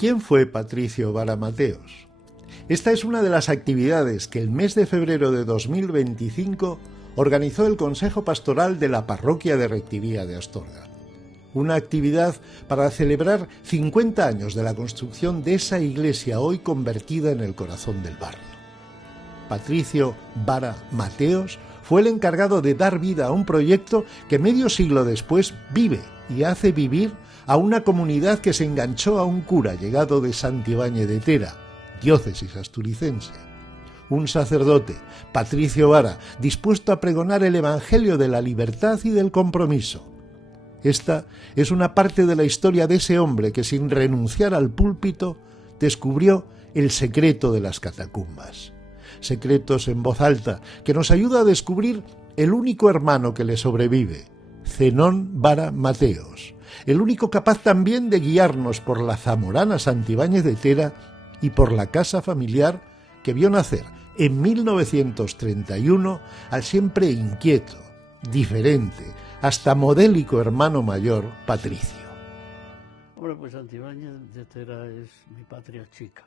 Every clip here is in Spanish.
¿Quién fue Patricio Vara Mateos? Esta es una de las actividades que el mes de febrero de 2025 organizó el Consejo Pastoral de la Parroquia de Rectivía de Astorga. Una actividad para celebrar 50 años de la construcción de esa iglesia hoy convertida en el corazón del barrio. Patricio Vara Mateos fue el encargado de dar vida a un proyecto que medio siglo después vive y hace vivir a una comunidad que se enganchó a un cura llegado de Santibáñez de Tera, diócesis asturicense. Un sacerdote, Patricio Vara, dispuesto a pregonar el evangelio de la libertad y del compromiso. Esta es una parte de la historia de ese hombre que, sin renunciar al púlpito, descubrió el secreto de las catacumbas. Secretos en voz alta que nos ayuda a descubrir el único hermano que le sobrevive, Zenón Vara Mateos, el único capaz también de guiarnos por la zamorana Santibáñez de Tera y por la casa familiar que vio nacer en 1931 al siempre inquieto, diferente, hasta modélico hermano mayor, Patricio. Bueno, pues Santibáñez de Tera es mi patria chica.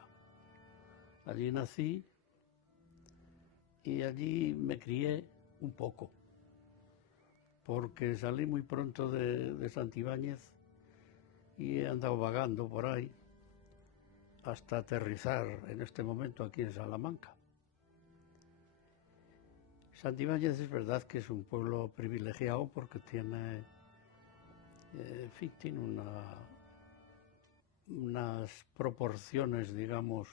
Allí nací y allí me crié un poco, porque salí muy pronto de Santibáñez y he andado vagando por ahí hasta aterrizar en este momento aquí en Salamanca. Santibáñez es verdad que es un pueblo privilegiado porque tiene, tiene unas proporciones, digamos,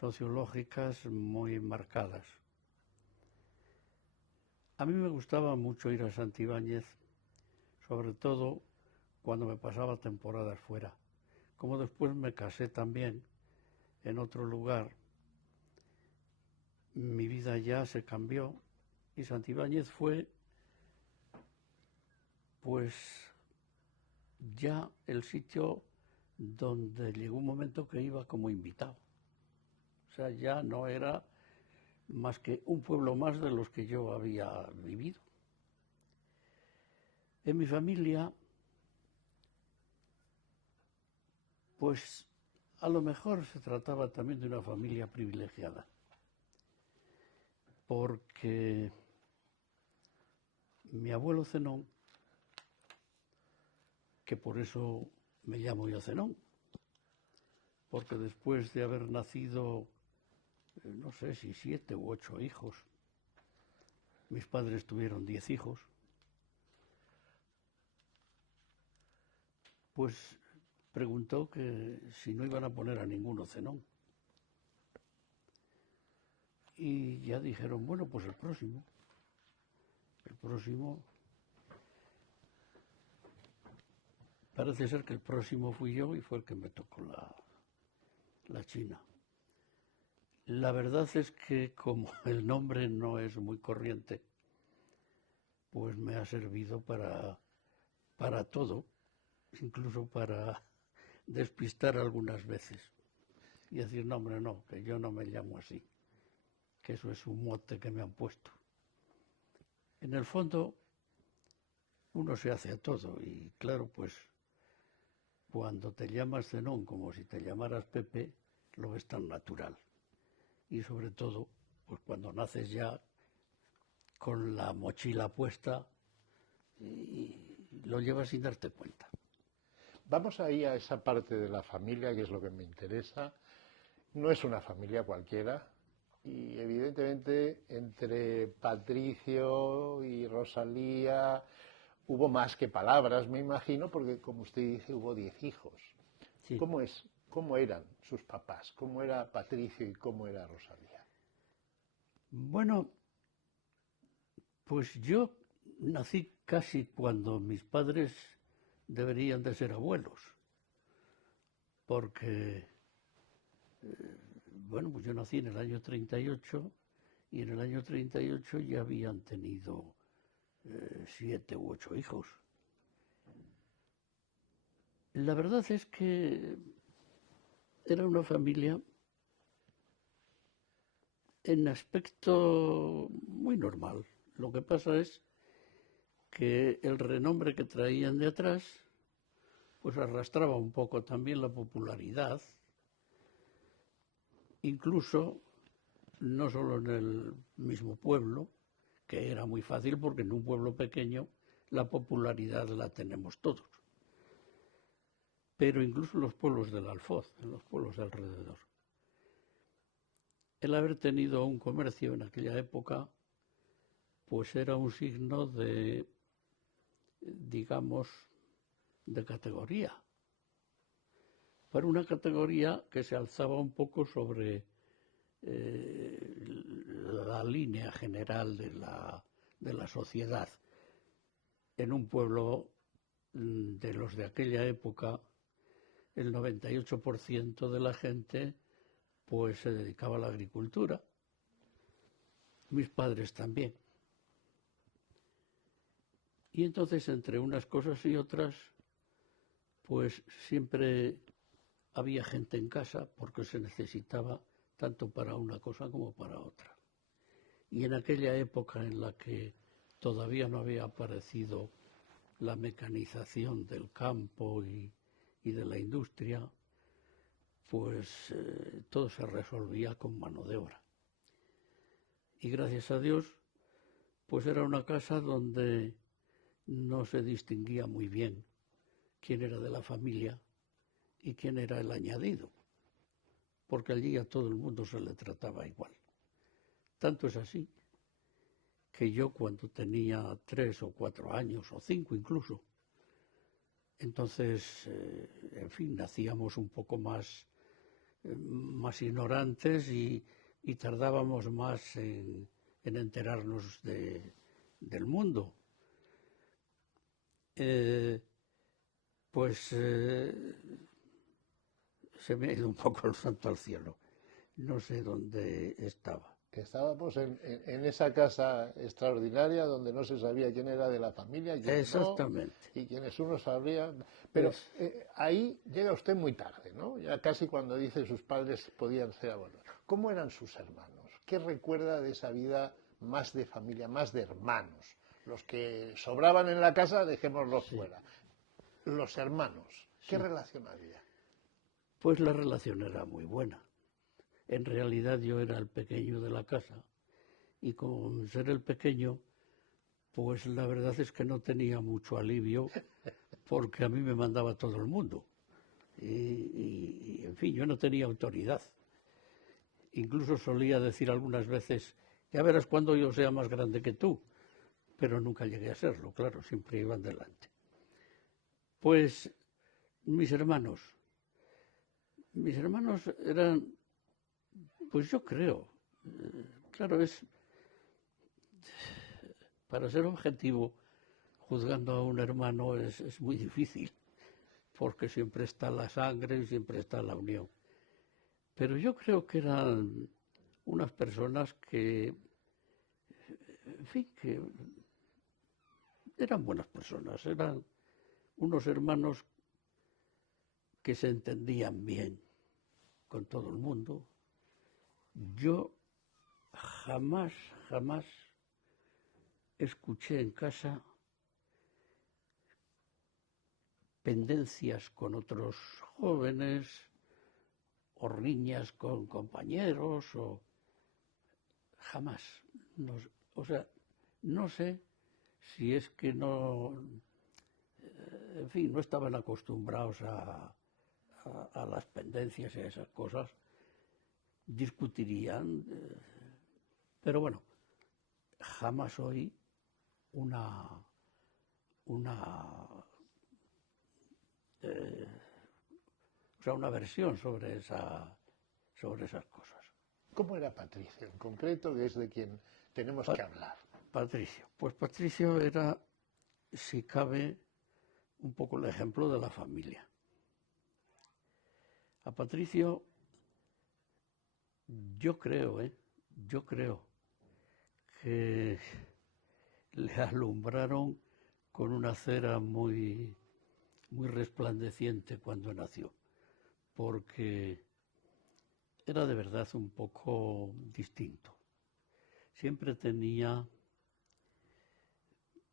sociológicas muy marcadas. A mí me gustaba mucho ir a Santibáñez, sobre todo cuando me pasaba temporadas fuera. Como después me casé también en otro lugar, mi vida ya se cambió y Santibáñez fue, pues, ya el sitio donde llegó un momento que iba como invitado. O sea, ya no era más que un pueblo más de los que yo había vivido. En mi familia, pues a lo mejor se trataba también de una familia privilegiada, porque mi abuelo Zenón, que por eso me llamo yo Zenón, porque después de haber nacido, no sé si 7 u 8 hijos, mis padres tuvieron 10 hijos, pues preguntó que si no iban a poner a ninguno Zenón. Y ya dijeron, bueno, pues el próximo. Parece ser que el próximo fui yo y fue el que me tocó la china. La verdad es que como el nombre no es muy corriente, pues me ha servido para todo, incluso para despistar algunas veces y decir, no, hombre, no, que yo no me llamo así, que eso es un mote que me han puesto. En el fondo, uno se hace a todo y claro, pues cuando te llamas Zenón como si te llamaras Pepe, lo ves tan natural. Y sobre todo, pues cuando naces ya con la mochila puesta y lo llevas sin darte cuenta. Vamos ahí a esa parte de la familia que es lo que me interesa. No es una familia cualquiera y evidentemente entre Patricio y Rosalía hubo más que palabras, me imagino, porque como usted dice, hubo 10 hijos. Sí. ¿Cómo eran sus papás? ¿Cómo era Patricio y cómo era Rosalía? Bueno, pues yo nací casi cuando mis padres deberían de ser abuelos, porque, bueno, pues yo nací en el año 38 y en el año 38 ya habían tenido 7 u 8 hijos. La verdad es que era una familia en aspecto muy normal. Lo que pasa es que el renombre que traían de atrás pues arrastraba un poco también la popularidad, incluso no solo en el mismo pueblo, que era muy fácil porque en un pueblo pequeño la popularidad la tenemos todos, pero incluso en los pueblos del Alfoz, en los pueblos de alrededor. El haber tenido un comercio en aquella época, pues era un signo de, digamos, de categoría, para una categoría que se alzaba un poco sobre la línea general de la sociedad. En un pueblo de los de aquella época, el 98% de la gente pues se dedicaba a la agricultura. Mis padres también. Y entonces, entre unas cosas y otras, pues siempre había gente en casa porque se necesitaba tanto para una cosa como para otra. Y en aquella época en la que todavía no había aparecido la mecanización del campo y de la industria, pues todo se resolvía con mano de obra. Y gracias a Dios, pues era una casa donde no se distinguía muy bien quién era de la familia y quién era el añadido, porque allí a todo el mundo se le trataba igual. Tanto es así que yo, cuando tenía 3 o 4 años, o 5 incluso, entonces, en fin, nacíamos un poco más ignorantes y tardábamos más en enterarnos del mundo. Se me ha ido un poco el santo al cielo. No sé dónde estaba. Que estábamos en esa casa extraordinaria donde no se sabía quién era de la familia y quién Exactamente. no, y quienes uno sabría. Pero ahí llega usted muy tarde, ¿no? Ya casi cuando dice sus padres podían ser abuelos. ¿Cómo eran sus hermanos? ¿Qué recuerda de esa vida más de familia, más de hermanos? Los que sobraban en la casa, dejémoslos fuera. Los hermanos, ¿qué relación había? Pues la relación era muy buena. En realidad yo era el pequeño de la casa y con ser el pequeño, pues la verdad es que no tenía mucho alivio porque a mí me mandaba todo el mundo. Y en fin, yo no tenía autoridad. Incluso solía decir algunas veces, ya verás cuando yo sea más grande que tú, pero nunca llegué a serlo, claro, siempre iban delante. Pues mis hermanos eran, pues yo creo, claro, para ser objetivo, juzgando a un hermano es muy difícil, porque siempre está la sangre y siempre está la unión. Pero yo creo que eran unas personas que, en fin, que eran buenas personas, eran unos hermanos que se entendían bien con todo el mundo. Yo jamás escuché en casa pendencias con otros jóvenes o riñas con compañeros, o jamás. No, o sea, no sé si es que no, en fin, no estaban acostumbrados a las pendencias y a esas cosas, discutirían, pero bueno, jamás oí una versión sobre esas cosas. ¿Cómo era Patricio en concreto, que es de quien tenemos que hablar? Patricio. Pues Patricio era, si cabe, un poco el ejemplo de la familia. A Patricio, yo creo que le alumbraron con una cera muy resplandeciente cuando nació, porque era de verdad un poco distinto. Siempre tenía,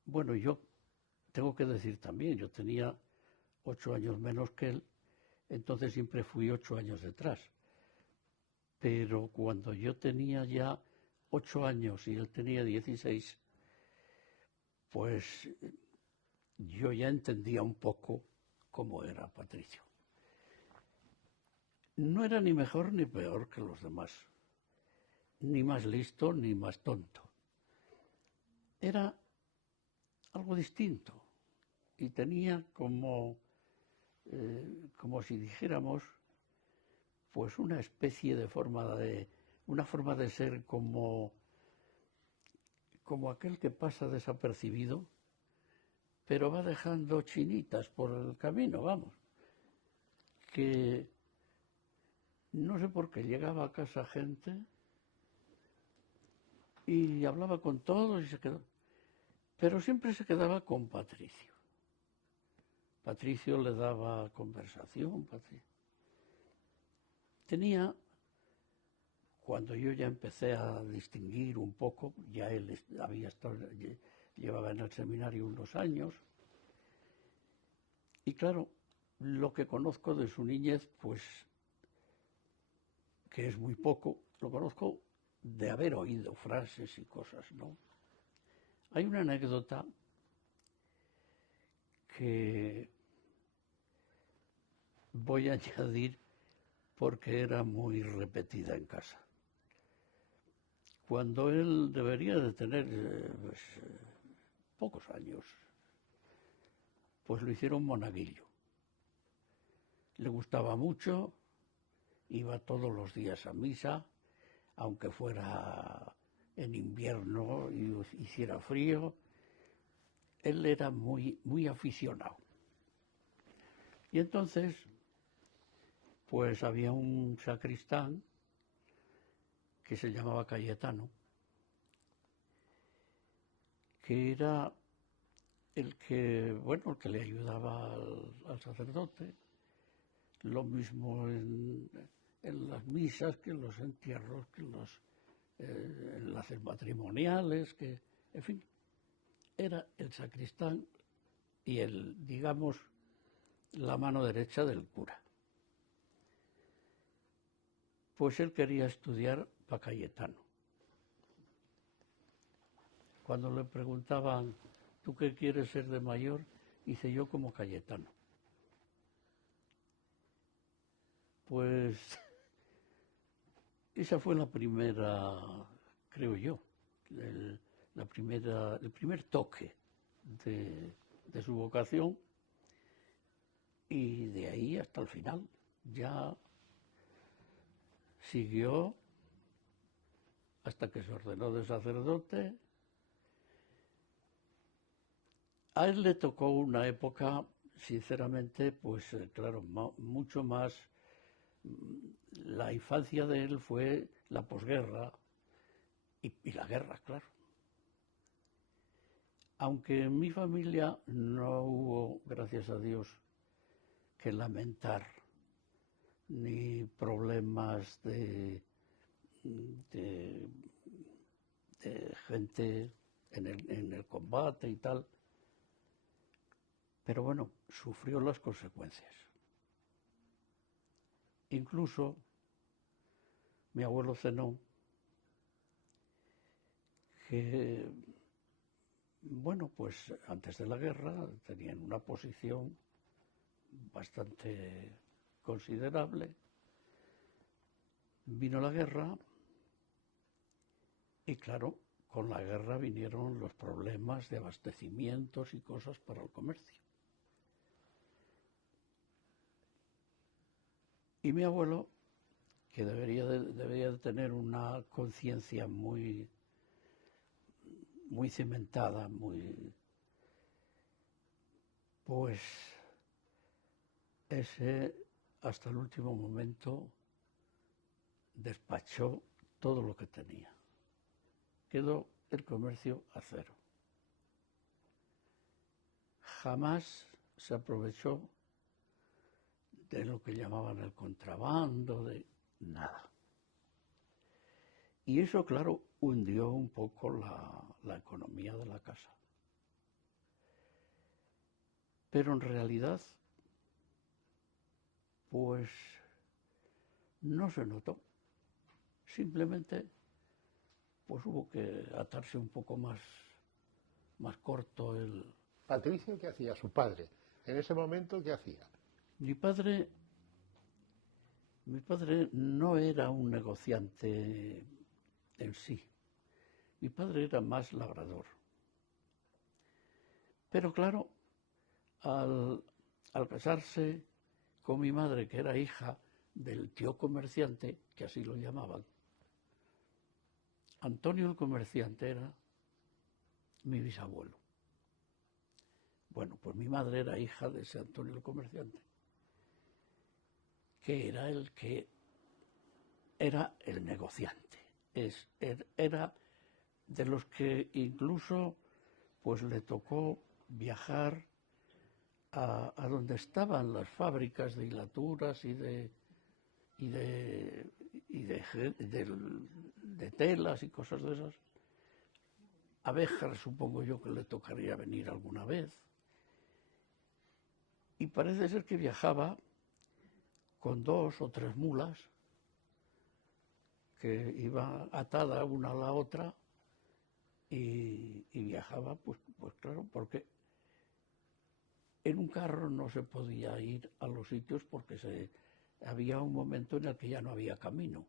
bueno, yo tengo que decir también, yo tenía 8 años menos que él, entonces siempre fui 8 años detrás. Pero cuando yo tenía ya 8 años y él tenía 16, pues yo ya entendía un poco cómo era Patricio. No era ni mejor ni peor que los demás, ni más listo ni más tonto. Era algo distinto y tenía como si dijéramos, pues una especie de una forma de ser como aquel que pasa desapercibido, pero va dejando chinitas por el camino, vamos, que no sé por qué llegaba a casa gente y hablaba con todos y se quedó, pero siempre se quedaba con Patricio. Patricio le daba conversación, tenía, cuando yo ya empecé a distinguir un poco, ya él llevaba en el seminario unos años, y claro, lo que conozco de su niñez, pues, que es muy poco, lo conozco de haber oído frases y cosas, ¿no? Hay una anécdota que voy a añadir porque era muy repetida en casa. Cuando él debería de tener pocos años, pues lo hicieron monaguillo. Le gustaba mucho, iba todos los días a misa, aunque fuera en invierno y hiciera frío. Él era muy, muy aficionado. Y entonces, pues había un sacristán que se llamaba Cayetano, que era el que le ayudaba al sacerdote, lo mismo en las misas, que en los entierros, que en los enlaces matrimoniales, que, en fin, era el sacristán y digamos, la mano derecha del cura. Pues él quería estudiar para Cayetano. Cuando le preguntaban, ¿tú qué quieres ser de mayor? Hice yo como Cayetano. Pues esa fue la primera, creo yo, el primer toque de su vocación, y de ahí hasta el final. Ya siguió hasta que se ordenó de sacerdote. A él le tocó una época, sinceramente, pues claro, mucho más. La infancia de él fue la posguerra y la guerra, claro. Aunque en mi familia no hubo, gracias a Dios, que lamentar, ni problemas de gente en el combate y tal, pero bueno, sufrió las consecuencias. Incluso mi abuelo Zenón, que, bueno, pues antes de la guerra tenían una posición bastante considerable. Vino la guerra y, claro, con la guerra vinieron los problemas de abastecimientos y cosas para el comercio. Y mi abuelo, que debería de tener una conciencia muy, muy cimentada, pues ese hasta el último momento despachó todo lo que tenía. Quedó el comercio a cero. Jamás se aprovechó de lo que llamaban el contrabando, de nada. Y eso, claro, hundió un poco la economía de la casa. Pero en realidad pues no se notó. Simplemente pues hubo que atarse un poco más corto el... Patricio, ¿qué hacía? Su padre. En ese momento, ¿qué hacía? Mi padre no era un negociante en sí. Mi padre era más labrador. Pero claro, al casarse con mi madre, que era hija del tío comerciante, que así lo llamaban, Antonio el comerciante era mi bisabuelo. Bueno, pues mi madre era hija de ese Antonio el comerciante, que era el negociante. Era de los que incluso pues le tocó viajar a donde estaban las fábricas de hilaturas de telas y cosas de esas. A Béjar supongo yo que le tocaría venir alguna vez. Y parece ser que viajaba con 2 o 3 mulas que iba atada una a la otra y viajaba, pues claro, porque en un carro no se podía ir a los sitios porque había un momento en el que ya no había camino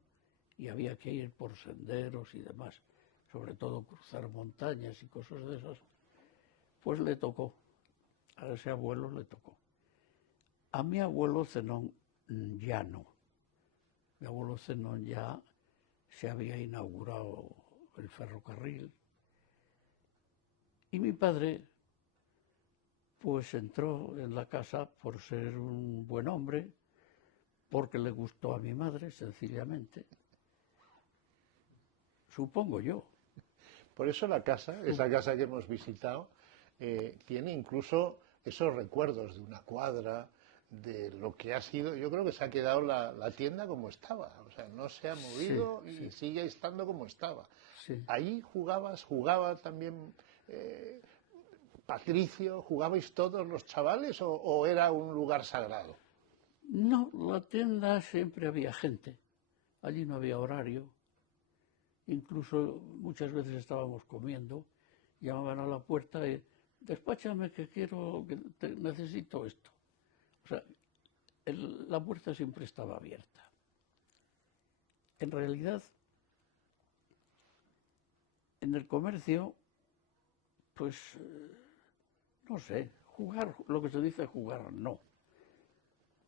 y había que ir por senderos y demás, sobre todo cruzar montañas y cosas de esas. Pues le tocó, a ese abuelo le tocó. A mi abuelo Zenón ya no. Mi abuelo Zenón ya se había inaugurado el ferrocarril. Y mi padre, pues entró en la casa por ser un buen hombre, porque le gustó a mi madre, sencillamente. Supongo yo. Por eso la casa, esa casa que hemos visitado, tiene incluso esos recuerdos de una cuadra, de lo que ha sido. Yo creo que se ha quedado la tienda como estaba, o sea, no se ha movido y sigue estando como estaba. Sí. Ahí jugaba también Patricio, ¿jugabais todos los chavales o era un lugar sagrado? No, la tienda siempre había gente. Allí no había horario. Incluso muchas veces estábamos comiendo, llamaban a la puerta y despáchame que necesito esto. O sea, la puerta siempre estaba abierta. En realidad, en el comercio, pues, no sé, jugar, lo que se dice jugar, no.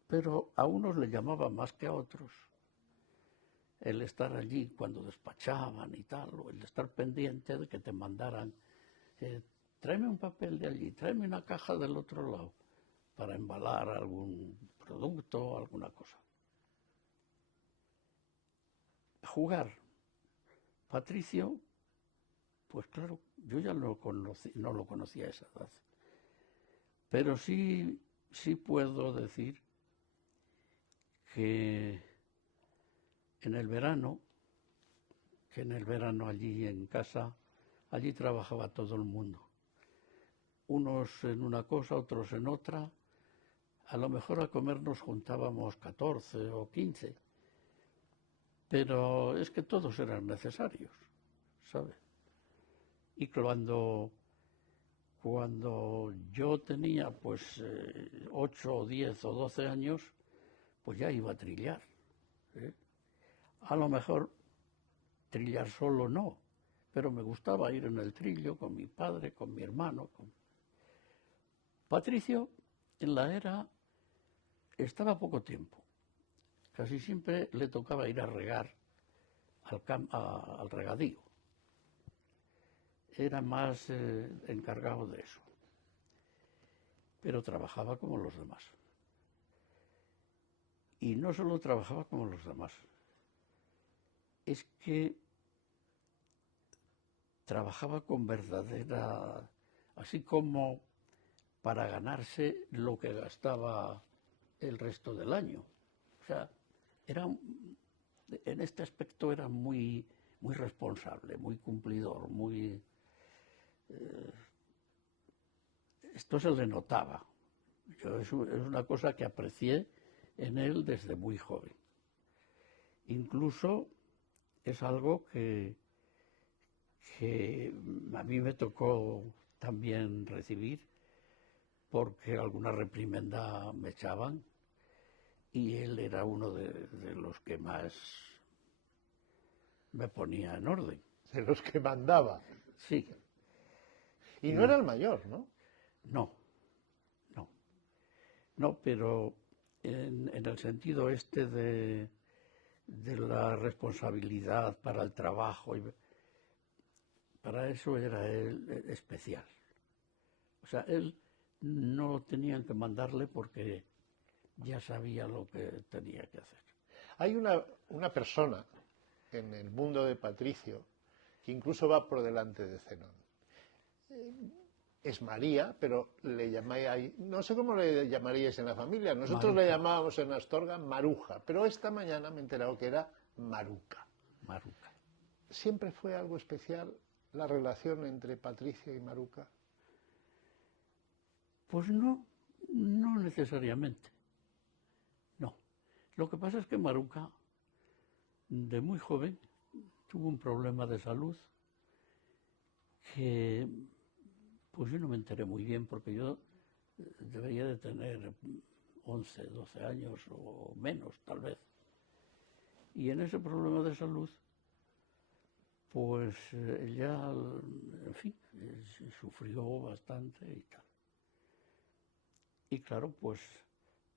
Pero a unos le llamaban más que a otros el estar allí cuando despachaban y tal, o el estar pendiente de que te mandaran, tráeme un papel de allí, tráeme una caja del otro lado, para embalar algún producto o alguna cosa. Jugar. Patricio, pues claro, yo ya no lo conocía a esa edad. Pero sí puedo decir que en el verano allí en casa, allí trabajaba todo el mundo. Unos en una cosa, otros en otra. A lo mejor a comer nos juntábamos 14 o 15, pero es que todos eran necesarios, ¿sabe? Y cuando yo tenía pues 8 o 10 o 12 años, pues ya iba a trillar. A lo mejor trillar solo no, pero me gustaba ir en el trillo con mi padre, con mi hermano. Patricio en la era estaba poco tiempo. Casi siempre le tocaba ir a regar al regadío. Era más encargado de eso. Pero trabajaba como los demás. Y no solo trabajaba como los demás, es que trabajaba con verdadera, así como para ganarse lo que gastaba el resto del año. O sea, en este aspecto era muy responsable, muy cumplidor, esto se le notaba. Es una cosa que aprecié en él desde muy joven. Incluso es algo que a mí me tocó también recibir, porque alguna reprimenda me echaban y él era uno de los que más me ponía en orden. De los que mandaba. Sí. Y no era el mayor, ¿no? No, no, pero en el sentido este de la responsabilidad para el trabajo, para eso era él especial. O sea, él no tenían que mandarle porque ya sabía lo que tenía que hacer. Hay una persona en el mundo de Patricio que incluso va por delante de Zenón. Es María, pero le llamáis, no sé cómo le llamaríais en la familia, nosotros Maruca. le llamábamos en Astorga Maruja, pero esta mañana me he enterado que era Maruca. Maruca. ¿Siempre fue algo especial la relación entre Patricio y Maruca? Pues no necesariamente. No. Lo que pasa es que Maruca, de muy joven, tuvo un problema de salud que pues yo no me enteré muy bien, porque yo debería de tener 11, 12 años o menos, tal vez. Y en ese problema de salud, pues ella, en fin, sufrió bastante y tal. Y claro, pues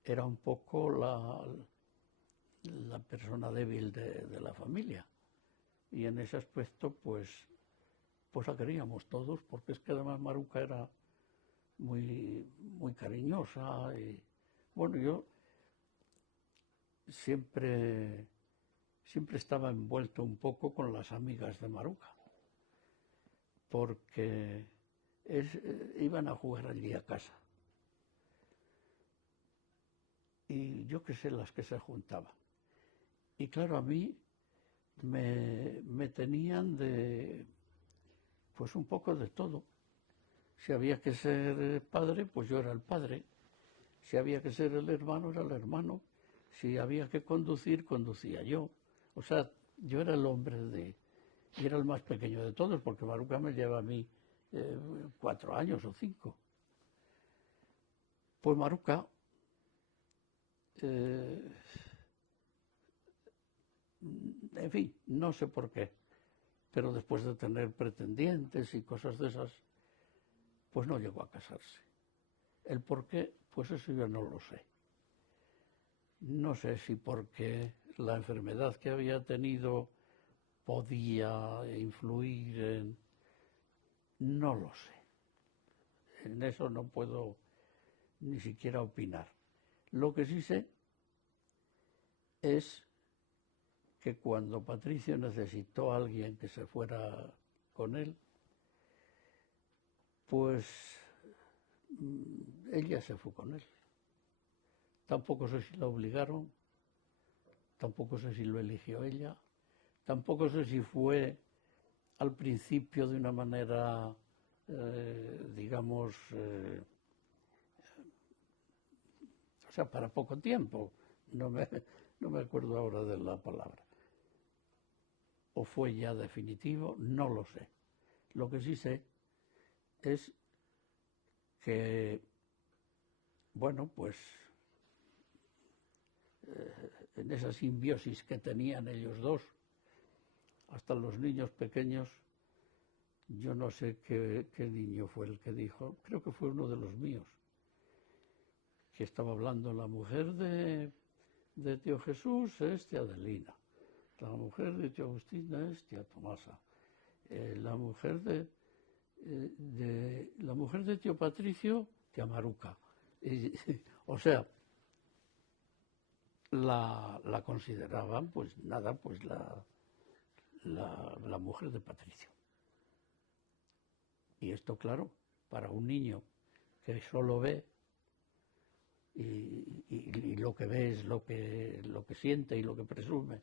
era un poco la persona débil de la familia. Y en ese aspecto, pues la queríamos todos, porque es que además Maruca era muy cariñosa. Y bueno, yo siempre estaba envuelto un poco con las amigas de Maruca, porque iban a jugar allí a casa. Y yo qué sé, las que se juntaban. Y claro, a mí me tenían pues un poco de todo. Si había que ser padre, pues yo era el padre. Si había que ser el hermano, era el hermano. Si había que conducir, conducía yo. O sea, yo era el hombre y era el más pequeño de todos, porque Maruca me lleva a mí 4 años o 5. Pues Maruca, en fin, no sé por qué, pero después de tener pretendientes y cosas de esas, pues no llegó a casarse. El por qué, pues eso yo no lo sé. No sé si porque la enfermedad que había tenido podía influir en... No lo sé. En eso no puedo ni siquiera opinar. Lo que sí sé es que cuando Patricio necesitó a alguien que se fuera con él, pues ella se fue con él. Tampoco sé si la obligaron, tampoco sé si lo eligió ella, tampoco sé si fue al principio de una manera, digamos, o sea, para poco tiempo, no me acuerdo ahora de la palabra. O fue ya definitivo, no lo sé. Lo que sí sé es que, bueno, pues en esa simbiosis que tenían ellos dos, hasta los niños pequeños, yo no sé qué niño fue el que dijo, creo que fue uno de los míos, que estaba hablando la mujer de tío Jesús es tía Adelina, la mujer de tío Agustina es tía Tomasa, la mujer de tío Patricio, tía Maruca. O sea, la consideraban, pues nada, pues la mujer de Patricio. Y esto, claro, para un niño que solo ve y lo que ve es lo que siente y lo que presume,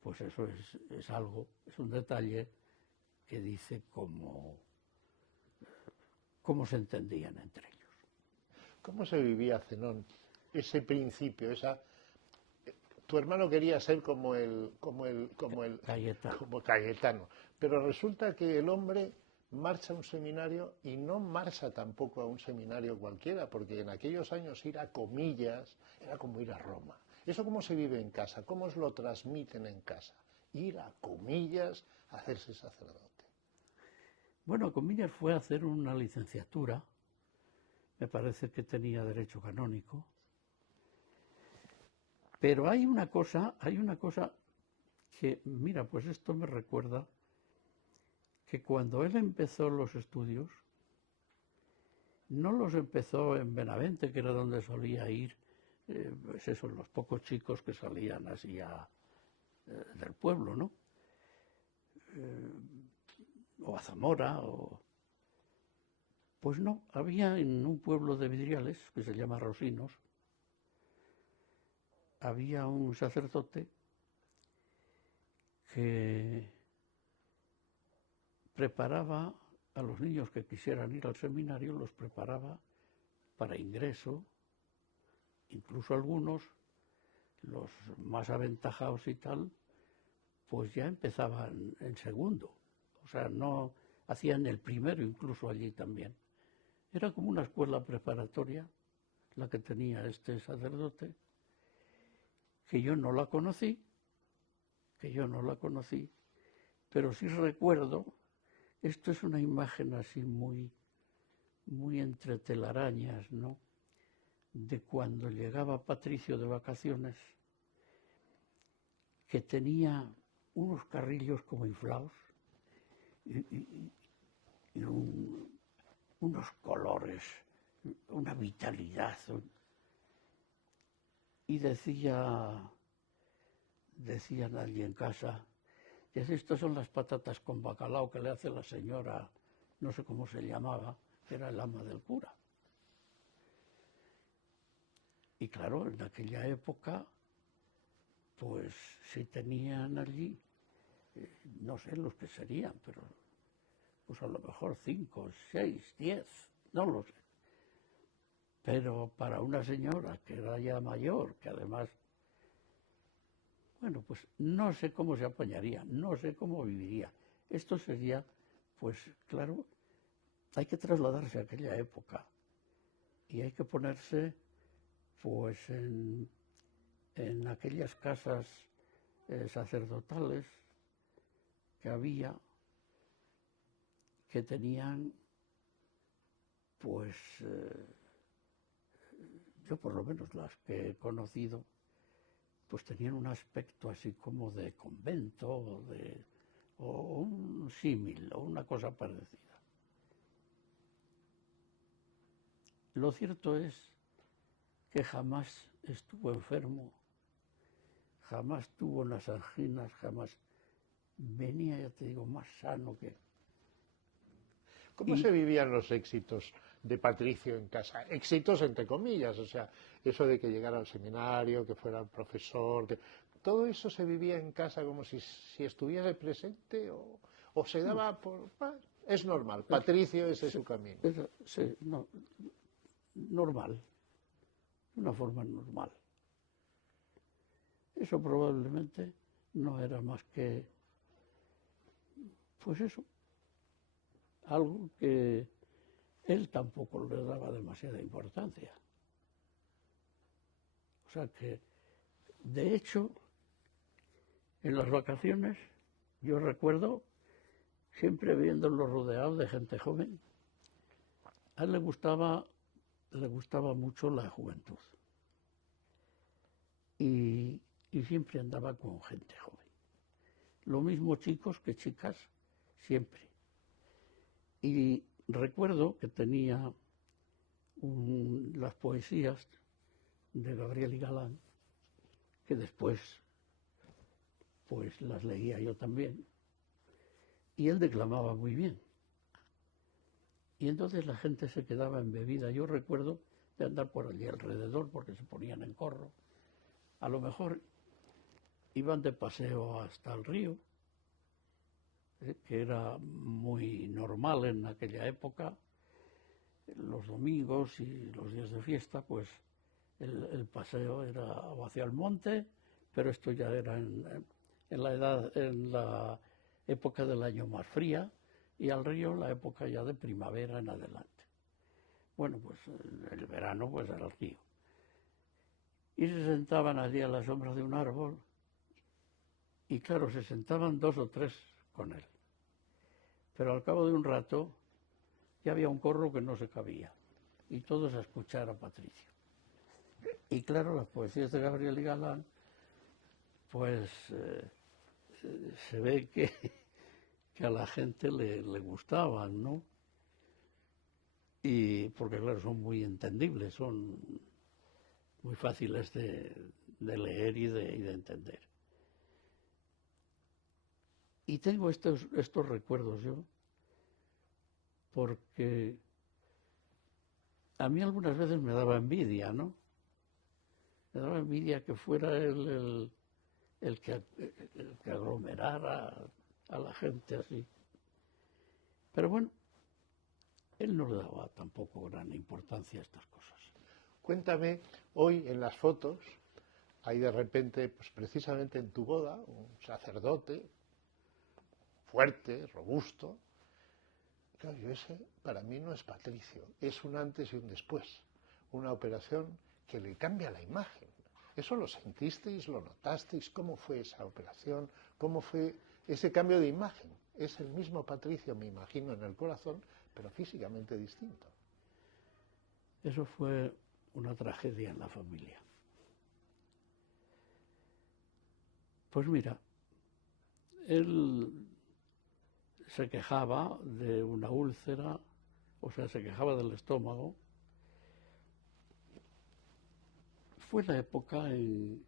pues eso es algo, es un detalle que dice cómo se entendían entre ellos. ¿Cómo se vivía, Zenón, ese principio, esa... Tu hermano quería ser Cayetano. como Cayetano, pero resulta que el hombre marcha a un seminario y no marcha tampoco a un seminario cualquiera, porque en aquellos años ir a Comillas era como ir a Roma. ¿Eso cómo se vive en casa? ¿Cómo os lo transmiten en casa? Ir a Comillas a hacerse sacerdote. Bueno, Comillas fue a hacer una licenciatura, me parece que tenía derecho canónico, pero hay una cosa que, mira, pues esto me recuerda que cuando él empezó los estudios, no los empezó en Benavente, que era donde solía ir, pues eso, los pocos chicos que salían así del pueblo, ¿no? O a Zamora, Pues no, había en un pueblo de Vidriales, que se llama Rosinos, había un sacerdote que preparaba a los niños que quisieran ir al seminario, los preparaba para ingreso, incluso algunos, los más aventajados y tal, pues ya empezaban en segundo, o sea, no hacían el primero incluso allí también. Era como una escuela preparatoria la que tenía este sacerdote, que yo no la conocí, pero sí recuerdo, esto es una imagen así muy entre telarañas, ¿no? De cuando llegaba Patricio de vacaciones, que tenía unos carrillos como inflados y unos colores, una vitalidad. Y decía nadie en casa, dice, estas son las patatas con bacalao que le hace la señora, no sé cómo se llamaba, que era el ama del cura. Y claro, en aquella época, pues si tenían allí, no sé los que serían, pero pues a lo mejor 5, 6, 10, no lo sé. Pero para una señora que era ya mayor, que además, bueno, pues no sé cómo se apañaría, no sé cómo viviría. Esto sería, pues claro, hay que trasladarse a aquella época y hay que ponerse, pues, en aquellas casas sacerdotales que había, que tenían, pues, yo por lo menos las que he conocido, pues tenían un aspecto así como de convento o un símil o una cosa parecida. Lo cierto es que jamás estuvo enfermo, jamás tuvo unas anginas, jamás venía, ya te digo, más sano que... ¿Cómo se vivían los éxitos de Patricio en casa? Éxitos entre comillas, o sea, eso de que llegara al seminario, que fuera profesor, que todo eso se vivía en casa como si estuviese presente o se daba por... es normal, Patricio ese es su camino. Sí, no, normal, de una forma normal. Eso probablemente no era más que, pues eso, algo que él tampoco le daba demasiada importancia. O sea que, de hecho, en las vacaciones, yo recuerdo, siempre viéndolo rodeado de gente joven, a él le gustaba mucho la juventud. Y siempre andaba con gente joven. Lo mismo chicos que chicas, siempre. Y recuerdo que tenía las poesías de Gabriel y Galán, que después pues las leía yo también, y él declamaba muy bien. Y entonces la gente se quedaba embebida. Yo recuerdo de andar por allí alrededor porque se ponían en corro. A lo mejor iban de paseo hasta el río, que era muy normal en aquella época, los domingos y los días de fiesta, pues el paseo era o hacia el monte, pero esto ya era en la época del año más fría, y al río la época ya de primavera en adelante. Bueno, pues el verano pues era el río. Y se sentaban allí a la sombra de un árbol, y claro, se sentaban 2 o 3 con él. Pero al cabo de un rato ya había un corro que no se cabía, y todos a escuchar a Patricio. Y claro, las poesías de Gabriel y Galán, pues se ve que a la gente le gustaban, ¿no? Y porque claro, son muy entendibles, son muy fáciles de leer y de entender. Y tengo estos recuerdos yo, porque a mí algunas veces me daba envidia, ¿no? Me daba envidia que fuera él el que aglomerara a la gente así. Pero bueno, él no le daba tampoco gran importancia a estas cosas. Cuéntame, hoy en las fotos hay de repente, pues precisamente en tu boda, un sacerdote fuerte, robusto. Claro, yo ese para mí no es Patricio, es un antes y un después, una operación que le cambia la imagen. ¿Eso lo sentisteis, lo notasteis? ¿Cómo fue esa operación? ¿Cómo fue ese cambio de imagen? Es el mismo Patricio, me imagino, en el corazón, pero físicamente distinto. Eso fue una tragedia en la familia. Pues mira, él se quejaba de una úlcera, o sea, se quejaba del estómago. Fue la época en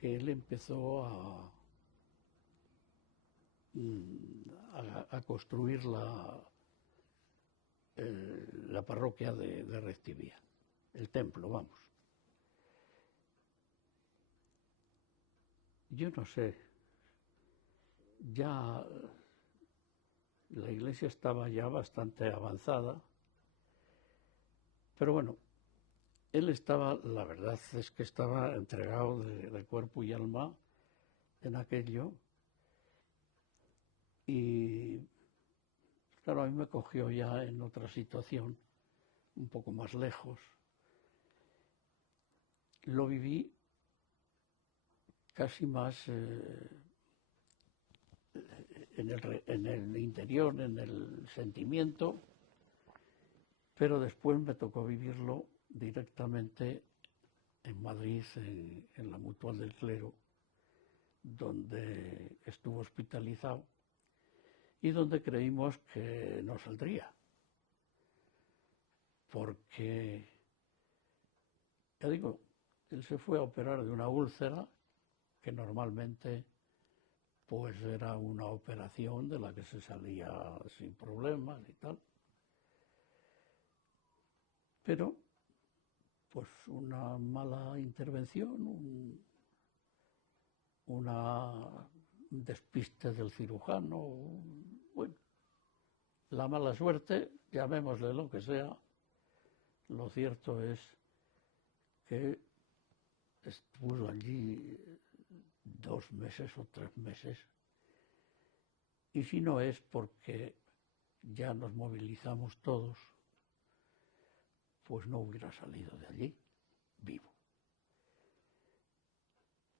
que él empezó a construir la parroquia de Rectivía, el templo, vamos. Yo no sé, ya la iglesia estaba ya bastante avanzada, pero bueno, él estaba, la verdad es que estaba entregado de cuerpo y alma en aquello, y claro, a mí me cogió ya en otra situación, un poco más lejos. Lo viví casi más en el interior, en el sentimiento, pero después me tocó vivirlo directamente en Madrid, en la Mutual del Clero, donde estuvo hospitalizado y donde creímos que no saldría, porque, ya digo, él se fue a operar de una úlcera que normalmente pues era una operación de la que se salía sin problemas y tal. Pero, pues una mala intervención, un despiste del cirujano, bueno, la mala suerte, llamémosle lo que sea. Lo cierto es que estuvo allí 2 meses o 3 meses, y si no es porque ya nos movilizamos todos, pues no hubiera salido de allí vivo.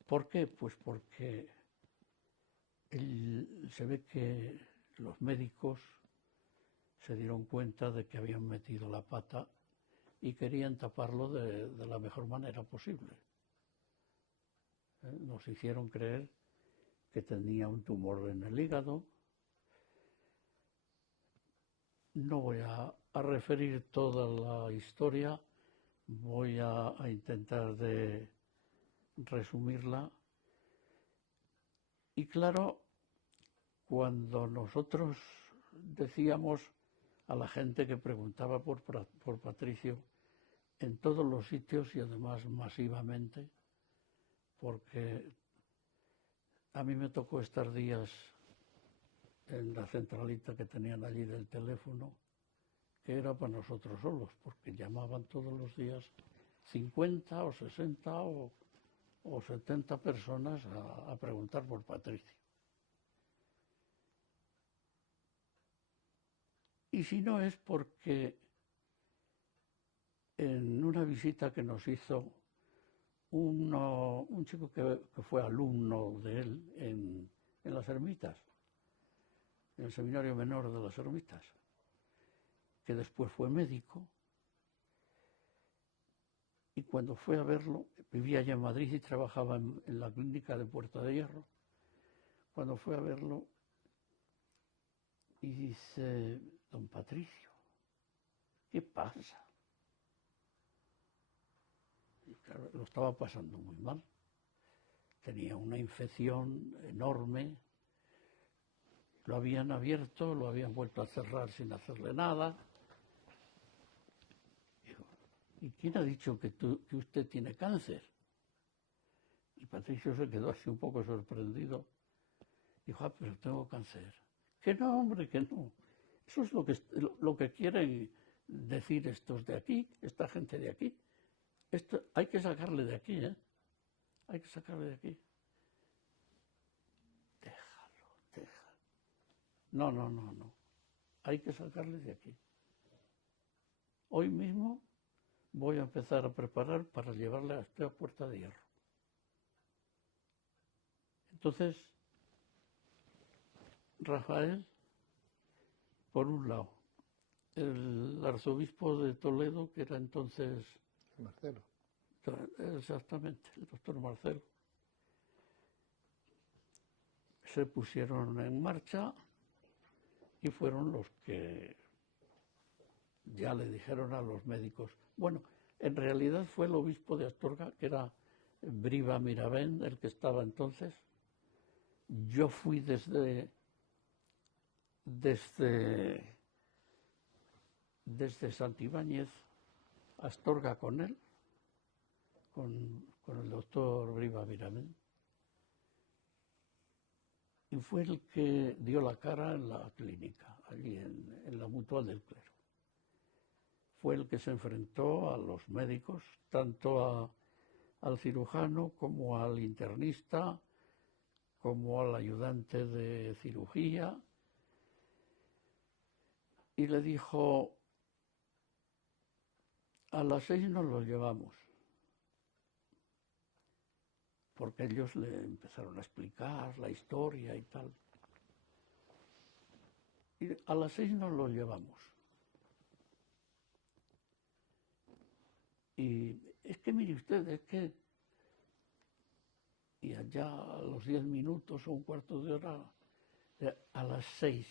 ¿Por qué? Pues porque se ve que los médicos se dieron cuenta de que habían metido la pata y querían taparlo de la mejor manera posible. Nos hicieron creer que tenía un tumor en el hígado. No voy a referir toda la historia, voy a intentar de resumirla. Y claro, cuando nosotros decíamos a la gente que preguntaba por Patricio en todos los sitios y además masivamente, porque a mí me tocó estar días en la centralita que tenían allí del teléfono, que era para nosotros solos, porque llamaban todos los días 50 o 60 o 70 personas a preguntar por Patricio. Y si no es porque en una visita que nos hizo un chico que fue alumno de él en las Ermitas, en el Seminario Menor de las Ermitas, que después fue médico, y cuando fue a verlo, vivía allá en Madrid y trabajaba en la clínica de Puerta de Hierro, cuando fue a verlo, y dice: don Patricio, ¿qué pasa? Y claro, lo estaba pasando muy mal. Tenía una infección enorme, lo habían abierto, lo habían vuelto a cerrar sin hacerle nada. Digo: ¿y quién ha dicho que usted tiene cáncer? Y Patricio se quedó así un poco sorprendido. Dijo: ah, pero tengo cáncer. Que no, hombre, que no. Eso es lo que quieren decir estos de aquí, esta gente de aquí. Esto hay que sacarle de aquí, ¿eh? Hay que sacarle de aquí. Déjalo. No. Hay que sacarle de aquí. Hoy mismo voy a empezar a preparar para llevarle a usted a Puerta de Hierro. Entonces, Rafael, por un lado, el arzobispo de Toledo, que era entonces Marcelo. Exactamente, el doctor Marcelo, se pusieron en marcha y fueron los que ya le dijeron a los médicos. Bueno, en realidad fue el obispo de Astorga, que era Briva Miravén, el que estaba entonces. Yo fui desde Santibáñez a Astorga con él, con el doctor Briva Miravén. Y fue el que dio la cara en la clínica, allí en la Mutual del Clero. Fue el que se enfrentó a los médicos, tanto al cirujano como al internista, como al ayudante de cirugía, y le dijo: a las 6 nos los llevamos. Porque ellos le empezaron a explicar la historia y tal. Y a las 6 nos los llevamos. Y es que, mire usted, es que... Y allá a los 10 minutos o un cuarto de hora, a las 6,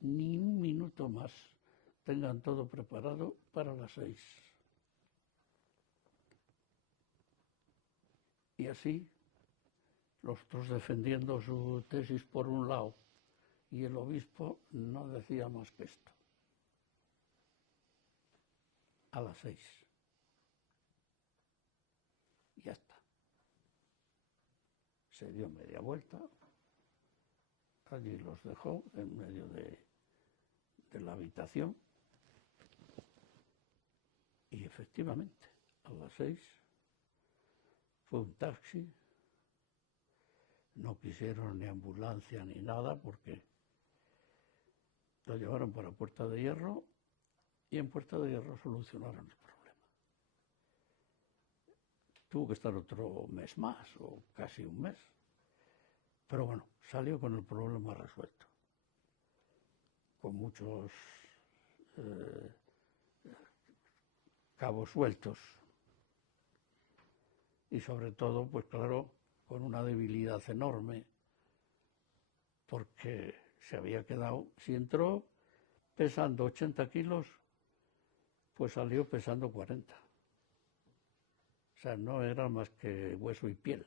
ni un minuto más, tengan todo preparado para las 6. Y así, los otros defendiendo su tesis por un lado, y el obispo no decía más que esto. A las 6. Y ya está. Se dio media vuelta, allí los dejó en medio de la habitación, y efectivamente, a las 6 fue un taxi. No quisieron ni ambulancia ni nada porque lo llevaron para Puerta de Hierro y en Puerta de Hierro solucionaron el problema. Tuvo que estar otro mes más o casi un mes, pero bueno, salió con el problema resuelto, con muchos cabos sueltos y sobre todo, pues claro, con una debilidad enorme, porque se había quedado, si entró pesando 80 kilos, pues salió pesando 40. O sea, no era más que hueso y piel.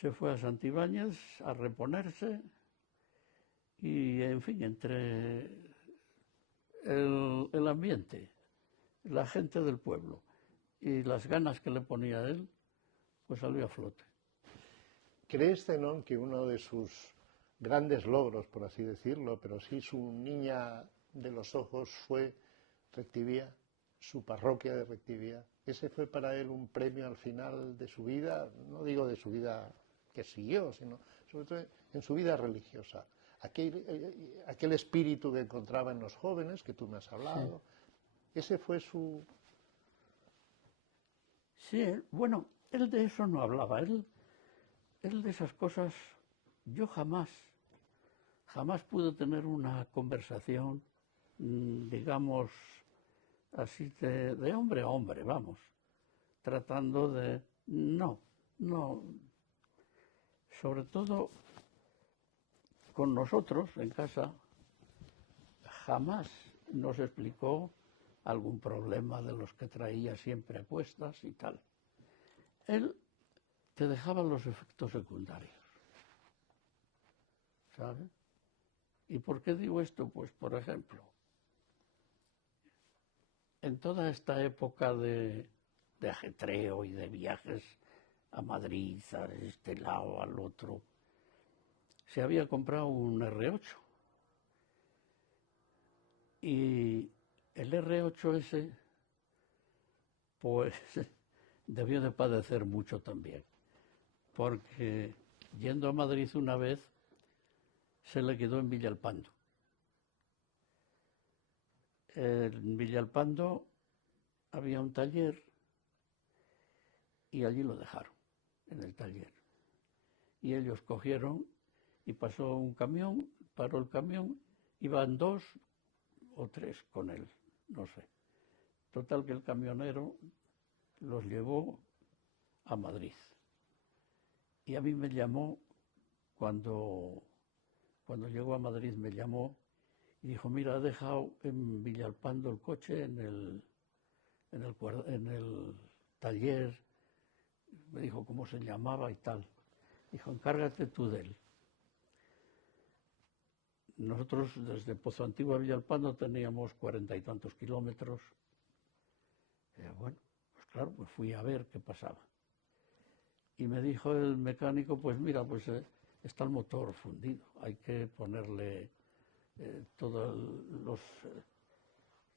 Se fue a Santibáñez a reponerse y, en fin, entre el ambiente, la gente del pueblo y las ganas que le ponía él, pues salió a flote. ¿Crees, Zenón, que uno de sus grandes logros, por así decirlo, pero sí su niña de los ojos fue Rectivía, su parroquia de Rectivía. Ese fue para él un premio al final de su vida, no digo de su vida que siguió, sino sobre todo en su vida religiosa. Aquel espíritu que encontraba en los jóvenes, que tú me has hablado, sí. Ese fue su... Sí, bueno, él de eso no hablaba, él de esas cosas, yo jamás pude tener una conversación, digamos, así de hombre a hombre, vamos, tratando de... No, sobre todo con nosotros en casa, jamás nos explicó algún problema de los que traía siempre a cuestas y tal. Él te dejaba los efectos secundarios, ¿sabes? ¿Y por qué digo esto? Pues, por ejemplo, en toda esta época de ajetreo y de viajes a Madrid, a este lado, al otro, se había comprado un R8. Y el R8S, pues, debió de padecer mucho también, porque yendo a Madrid una vez, se le quedó en Villalpando. En Villalpando había un taller y allí lo dejaron, en el taller. Y ellos cogieron y pasó un camión, paró el camión, iban 2 o 3 con él, no sé. Total que el camionero los llevó a Madrid. Y a mí me llamó, cuando llegó a Madrid me llamó y dijo, mira, ha dejado en Villalpando el coche en el taller, me dijo cómo se llamaba y tal. Dijo, encárgate tú de él. Nosotros desde Pozo Antiguo a Villalpando teníamos 40 y tantos kilómetros. Bueno, pues claro, pues fui a ver qué pasaba. Y me dijo el mecánico, pues mira, pues está el motor fundido, hay que ponerle todos los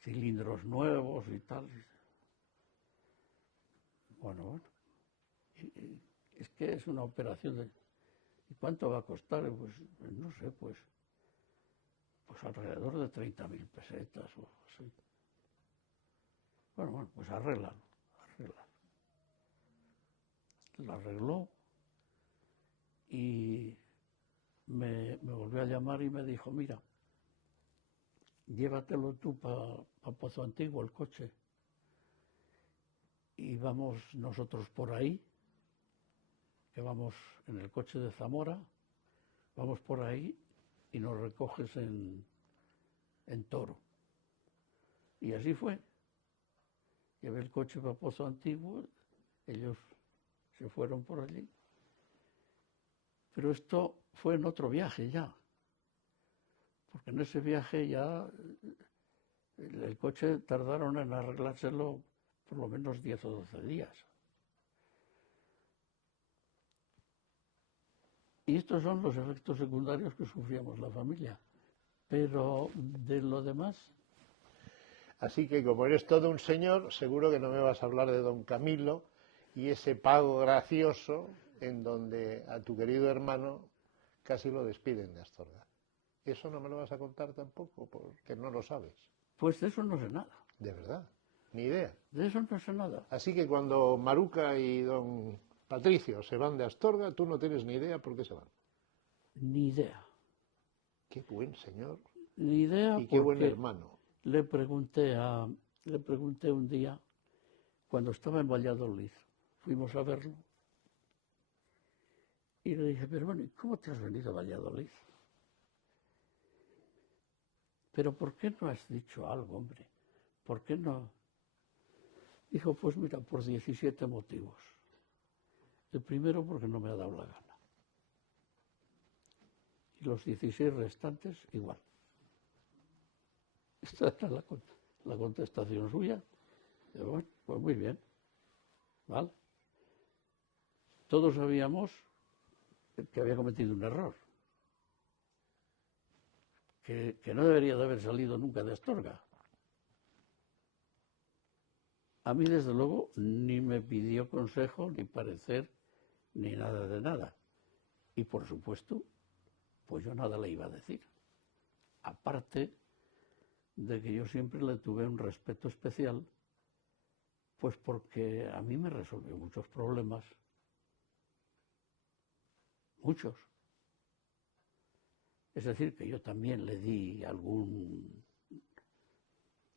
cilindros nuevos y tal. Bueno, es que es una operación de... ¿Y cuánto va a costar? Pues no sé, pues alrededor de 30.000 pesetas o así. Bueno, pues arréglalo. Lo arregló y me volvió a llamar y me dijo, mira, llévatelo tú para Pozo Antiguo, el coche, y vamos nosotros por ahí, que vamos en el coche de Zamora, vamos por ahí y nos recoges en Toro. Y así fue. Llevé el coche para Pozo Antiguo, ellos se fueron por allí. Pero esto fue en otro viaje ya, porque en ese viaje ya el coche tardaron en arreglárselo por lo menos 10 o 12 días. Y estos son los efectos secundarios que sufríamos la familia. Pero de lo demás... Así que como eres todo un señor, seguro que no me vas a hablar de don Camilo y ese pago gracioso en donde a tu querido hermano casi lo despiden de Astorga. Eso no me lo vas a contar tampoco, porque no lo sabes. Pues de eso no sé nada. De verdad, ni idea. De eso no sé nada. Así que cuando Maruca y don Patricio se van de Astorga, tú no tienes ni idea por qué se van. Ni idea. Qué buen señor. Ni idea. Y qué buen hermano. Le pregunté un día, cuando estaba en Valladolid, fuimos a verlo, y le dije, pero bueno, ¿y cómo te has venido a Valladolid? Pero ¿por qué no has dicho algo, hombre? ¿Por qué no? Dijo, pues mira, por 17 motivos. El primero, porque no me ha dado la gana. Y los 16 restantes, igual. Esta era la contestación suya. Y bueno, pues muy bien. ¿Vale? Todos sabíamos que había cometido un error. que no debería de haber salido nunca de Astorga. A mí, desde luego, ni me pidió consejo, ni parecer, ni nada de nada. Y, por supuesto, pues yo nada le iba a decir. Aparte de que yo siempre le tuve un respeto especial, pues porque a mí me resolvió muchos problemas. Muchos. Es decir, que yo también le di algún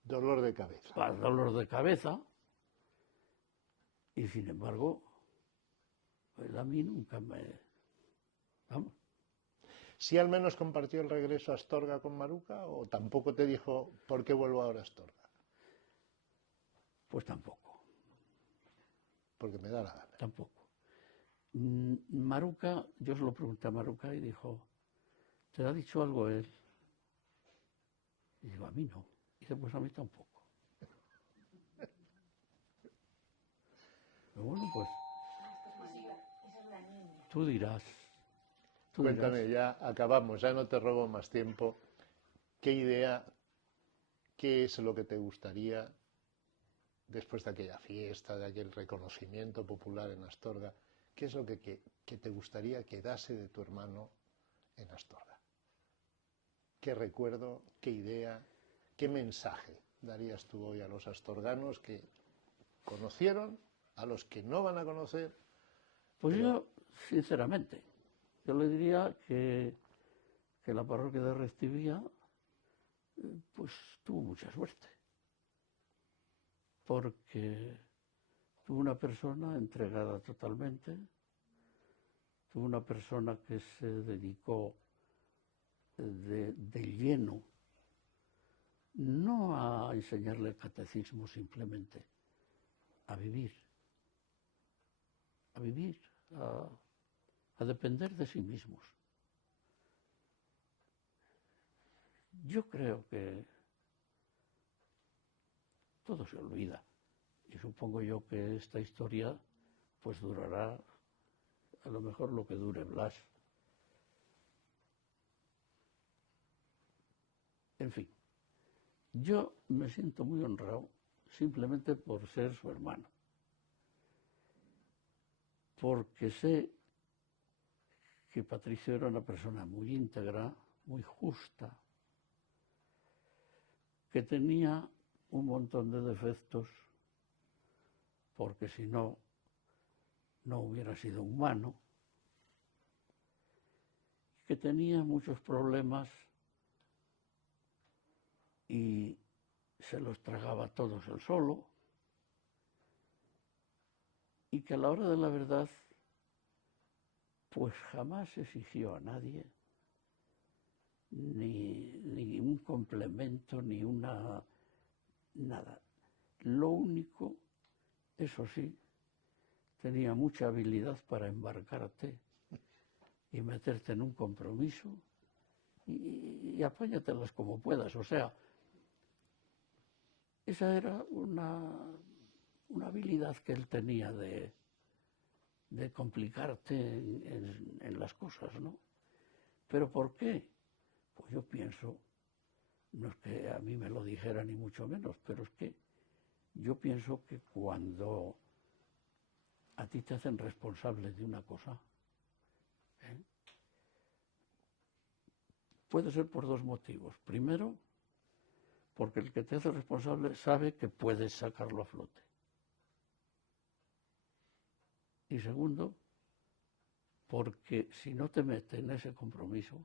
dolor de cabeza. Dolor de cabeza. Y sin embargo, pues a mí nunca me... Vamos. ¿Sí al menos compartió el regreso a Astorga con Maruca o tampoco te dijo por qué vuelvo ahora a Astorga? Pues tampoco. Porque me da la gana. Tampoco. Maruca, yo se lo pregunté a Maruca y dijo, ¿te ha dicho algo él? Y digo, a mí no. Y dice, pues a mí tampoco. Pero bueno, pues tú dirás. Cuéntame, ya acabamos, ya no te robo más tiempo. ¿Qué idea, qué es lo que te gustaría, después de aquella fiesta, de aquel reconocimiento popular en Astorga, qué es lo que te gustaría quedase de tu hermano en Astorga? ¿Qué recuerdo, qué idea, qué mensaje darías tú hoy a los astorganos que conocieron, a los que no van a conocer? Pues yo, sinceramente, yo le diría que la parroquia de Restivía pues tuvo mucha suerte, porque tuvo una persona entregada totalmente, tuvo una persona que se dedicó de lleno, no a enseñarle el catecismo simplemente, a vivir, a depender de sí mismos. Yo creo que todo se olvida y supongo yo que esta historia pues durará a lo mejor lo que dure Blas. En fin, yo me siento muy honrado simplemente por ser su hermano, porque sé que Patricio era una persona muy íntegra, muy justa, que tenía un montón de defectos, porque si no, no hubiera sido humano, que tenía muchos problemas y se los tragaba todos él solo, y que a la hora de la verdad, pues jamás exigió a nadie ni un complemento, ni una... nada. Lo único, eso sí, tenía mucha habilidad para embarcarte y meterte en un compromiso y apáñatelas como puedas. O sea, esa era una habilidad que él tenía de complicarte en las cosas, ¿no? ¿Pero por qué? Pues yo pienso, no es que a mí me lo dijera ni mucho menos, pero es que yo pienso que cuando a ti te hacen responsable de una cosa, puede ser por dos motivos. Primero, porque el que te hace responsable sabe que puedes sacarlo a flote. Y segundo, porque si no te mete en ese compromiso,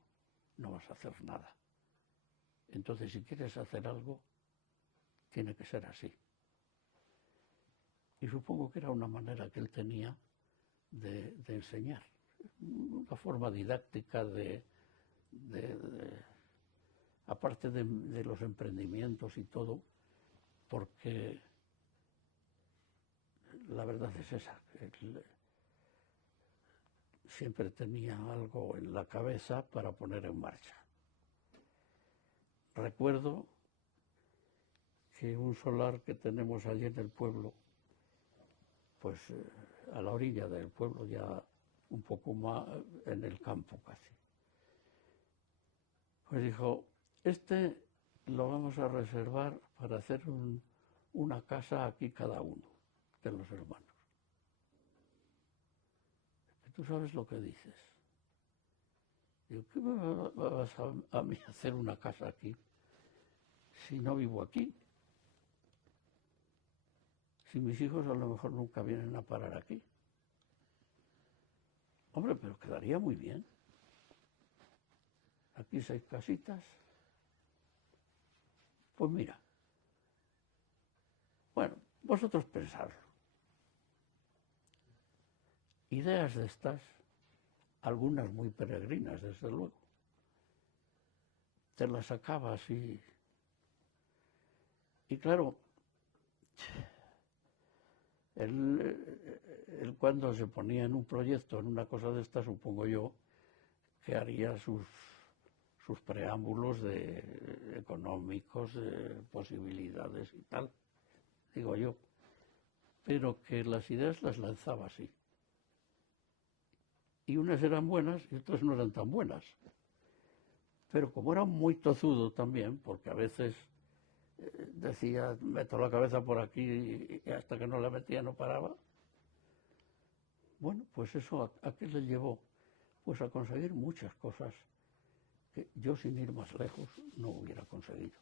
no vas a hacer nada. Entonces, si quieres hacer algo, tiene que ser así. Y supongo que era una manera que él tenía de enseñar, una forma didáctica aparte de los emprendimientos y todo, porque la verdad es esa, él siempre tenía algo en la cabeza para poner en marcha. Recuerdo que un solar que tenemos allí en el pueblo, pues a la orilla del pueblo, ya un poco más en el campo casi, pues dijo, Este lo vamos a reservar para hacer una casa aquí cada uno de los hermanos. Tú sabes lo que dices. Digo, ¿qué me vas a mí hacer una casa aquí si no vivo aquí? Si mis hijos a lo mejor nunca vienen a parar aquí. Hombre, pero quedaría muy bien. Aquí 6 casitas. Pues mira, bueno, vosotros pensadlo. Ideas de estas, algunas muy peregrinas, desde luego. Te las sacabas y claro, él cuando se ponía en un proyecto, en una cosa de esta, supongo yo, que haría sus preámbulos económicos, de posibilidades y tal, digo yo, pero que las ideas las lanzaba así. Y unas eran buenas y otras no eran tan buenas. Pero como era muy tozudo también, porque a veces decía, meto la cabeza por aquí y hasta que no la metía no paraba, bueno, pues eso a qué le llevó, pues a conseguir muchas cosas que yo sin ir más lejos no hubiera conseguido.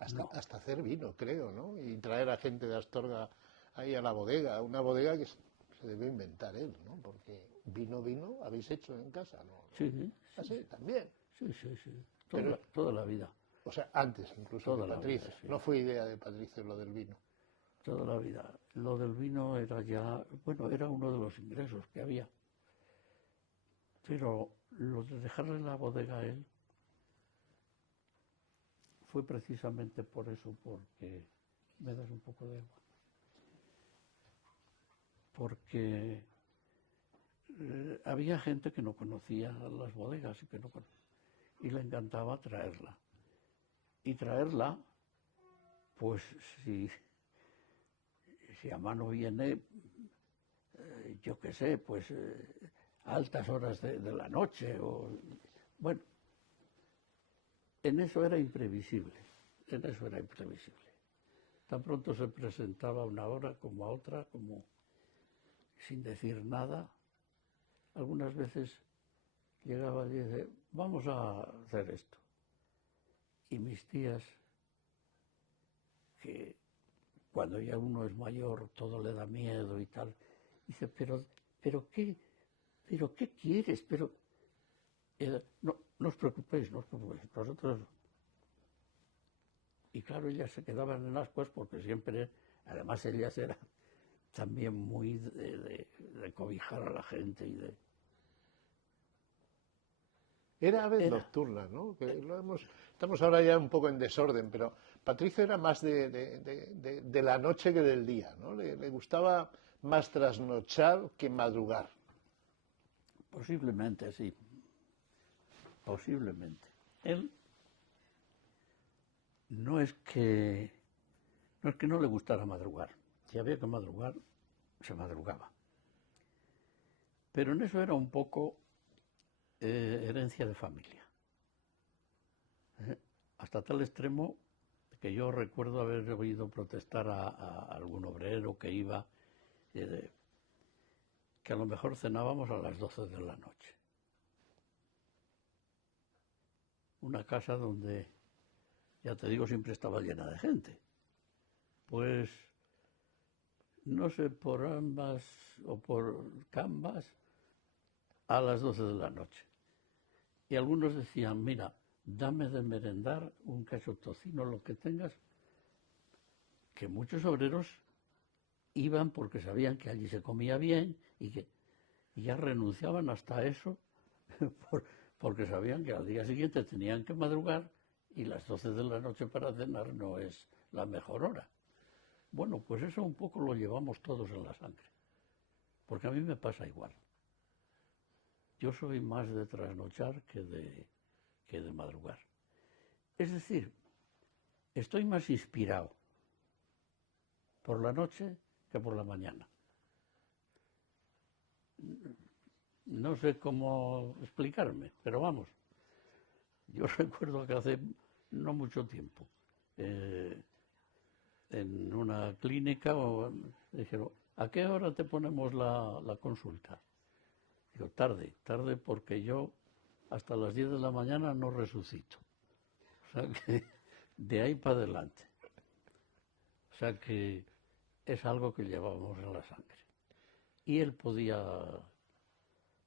Hasta hacer vino, creo, ¿no? Y traer a gente de Astorga ahí a la bodega, una bodega que se debió inventar él, ¿no? Porque vino habéis hecho en casa, ¿no? Sí. Sí, también. Sí. Toda la vida. O sea, antes incluso de Patricio. Vida, sí. No fue idea de Patricio lo del vino. Toda la vida. Lo del vino era ya, bueno, era uno de los ingresos que había. Pero lo de dejarle la bodega a él fue precisamente por eso, porque me das un poco de agua. Porque había gente que no conocía las bodegas y le encantaba traerla. Y traerla, pues si a mano viene, yo qué sé, pues a altas horas de la noche, bueno, en eso era imprevisible. Tan pronto se presentaba a una hora como a otra, como sin decir nada. Algunas veces llegaba y dice, vamos a hacer esto. Y mis tías, que cuando ya uno es mayor todo le da miedo y tal, dice, pero qué quieres, no os preocupéis, nosotros. Y claro, ellas se quedaban en ascuas porque siempre, además ellas eran también muy de cobijar a la gente y de... Era vez nocturna, ¿no? Que estamos ahora ya un poco en desorden, pero Patricio era más de la noche que del día, ¿no? Le gustaba más trasnochar que madrugar. Posiblemente, sí. Posiblemente. Él no es que no le gustara madrugar. Si había que madrugar, se madrugaba. Pero en eso era un poco herencia de familia. Hasta tal extremo que yo recuerdo haber oído protestar a algún obrero que iba, que a lo mejor cenábamos a las 12 de la noche. Una casa donde, ya te digo, siempre estaba llena de gente. Pues, no sé, por ambas o por Cambas, a las 12 de la noche. Y algunos decían, mira, dame de merendar un queso tocino, lo que tengas, que muchos obreros iban porque sabían que allí se comía bien y ya renunciaban hasta eso porque sabían que al día siguiente tenían que madrugar y las 12 de la noche para cenar no es la mejor hora. Bueno, pues eso un poco lo llevamos todos en la sangre, porque a mí me pasa igual. Yo soy más de trasnochar que de madrugar. Es decir, estoy más inspirado por la noche que por la mañana. No sé cómo explicarme, pero vamos. Yo recuerdo que hace no mucho tiempo. En una clínica dijeron, ¿a qué hora te ponemos la consulta? Digo, tarde porque yo hasta las 10 de la mañana no resucito. O sea que de ahí para adelante. O sea que es algo que llevábamos en la sangre. Y él podía,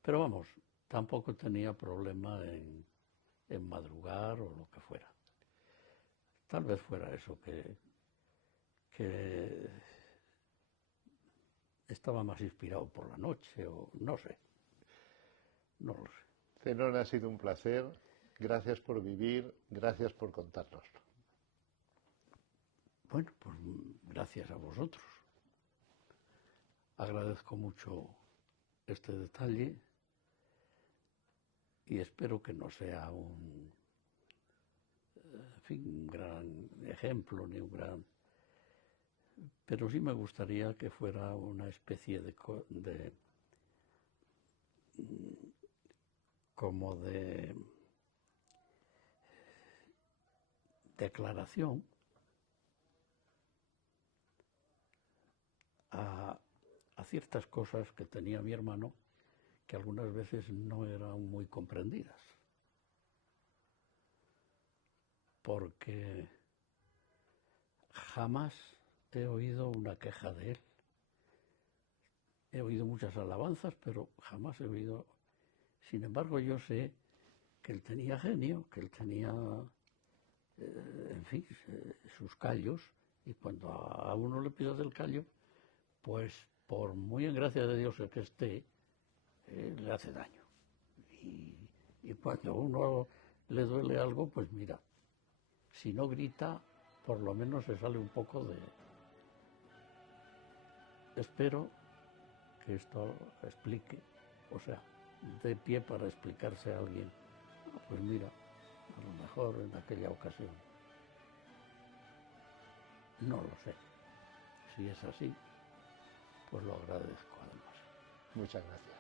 pero vamos, tampoco tenía problema en madrugar o lo que fuera. Tal vez fuera eso, que estaba más inspirado por la noche, o no sé, no lo sé. Zenón, ha sido un placer. Gracias por vivir, gracias por contárnoslo. Bueno, pues gracias a vosotros. Agradezco mucho este detalle y espero que no sea un gran ejemplo ni un gran... Pero sí me gustaría que fuera una especie como de declaración a ciertas cosas que tenía mi hermano que algunas veces no eran muy comprendidas. Porque jamás he oído una queja de él. He oído muchas alabanzas, pero jamás he oído... Sin embargo, yo sé que él tenía genio, que él tenía, en fin, sus callos, y cuando a uno le pidas el callo, pues por muy en gracia de Dios que esté, le hace daño. Y cuando a uno le duele algo, pues mira, si no grita, por lo menos se sale un poco de... Espero que esto explique, o sea, dé pie para explicarse a alguien. Pues mira, a lo mejor en aquella ocasión, no lo sé. Si es así, pues lo agradezco además. Muchas gracias.